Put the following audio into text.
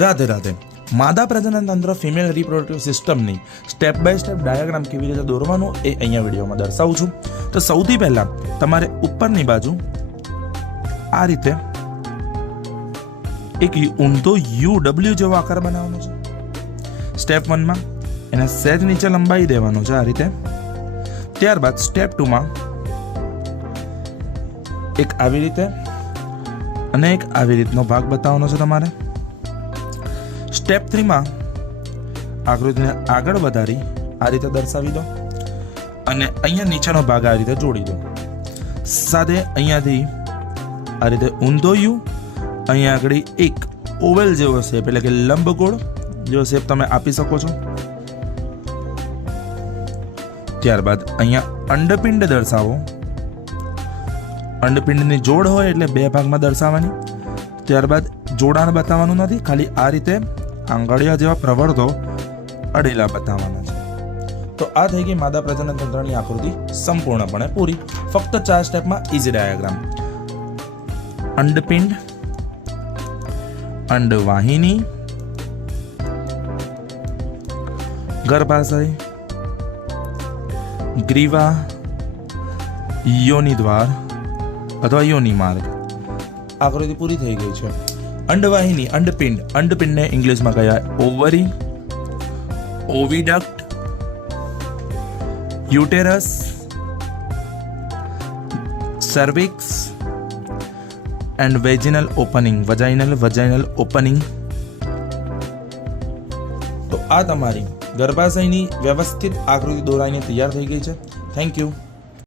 રાધે રાધે. માદા પ્રજનન તંત્ર ફિમેલ રિપ્રોડક્ટિવ સિસ્ટમની સ્ટેપ બાય સ્ટેપ ડાયાગ્રામ કેવી રીતે દોરવાનું એ અહીંયા વિડીયોમાં દર્શાવું છું. તો સૌથી પહેલાં તમારે ઉપરની બાજુ આ રીતે એક ઊંધો યુ ડબલ્યુ જેવો આકાર બનાવવાનો છે. સ્ટેપ વનમાં એને સહેજ નીચે લંબાઈ દેવાનો છે આ રીતે. ત્યારબાદ સ્ટેપ ટુમાં એક આવી રીતે અને એક આવી રીતનો ભાગ બતાવવાનો છે તમારે. સ્ટેપ થ્રીમાં આકૃતિને આગળ વધારી આ રીતે દર્શાવી દો અને અહીંયા નીચેનો ભાગ આ રીતે જોડી દો. સાથે અહીંયાથી આ રીતે ઊંધો યુ અહીંયા આગળ એક ઓવેલ જેવો શેપ એટલે કે લંબગોળ જેવો શેપ તમે આપી શકો છો. ત્યારબાદ અહીંયા અંડપિંડ દર્શાવો. અંડપિંડની જોડ હોય એટલે બે ભાગમાં દર્શાવવાની. ત્યારબાદ જોડાણ બતાવવાનું નથી, ખાલી આ રીતે આંગળીયા જેવા પ્રવર્ધો અડેલા બતાવવાના છે. તો આ થઈ ગઈ માદા પ્રજનન તંત્રની આકૃતિ સંપૂર્ણપણે પૂરી. ફક્ત ચાર સ્ટેપમાં ઇઝી ડાયાગ્રામ અંડપિંડ, અંડવાહિની, ગર્ભાશય, ગ્રીવા, યોનિદ્વાર અથવા યોનિ માર્ગ આકૃતિ પૂરી થઈ ગઈ છે. અંડવાહિની, અંડપિંડ. અંડપિંડને ઇંગ્લિશમાં કહેવાય ovary, oviduct, uterus, cervix, and vaginal opening. Vaginal vaginal opening. તો આ તમારી ગર્ભાશયની વ્યવસ્થિત આકૃતિ દોરાઈને તૈયાર થઈ ગઈ છે. Thank you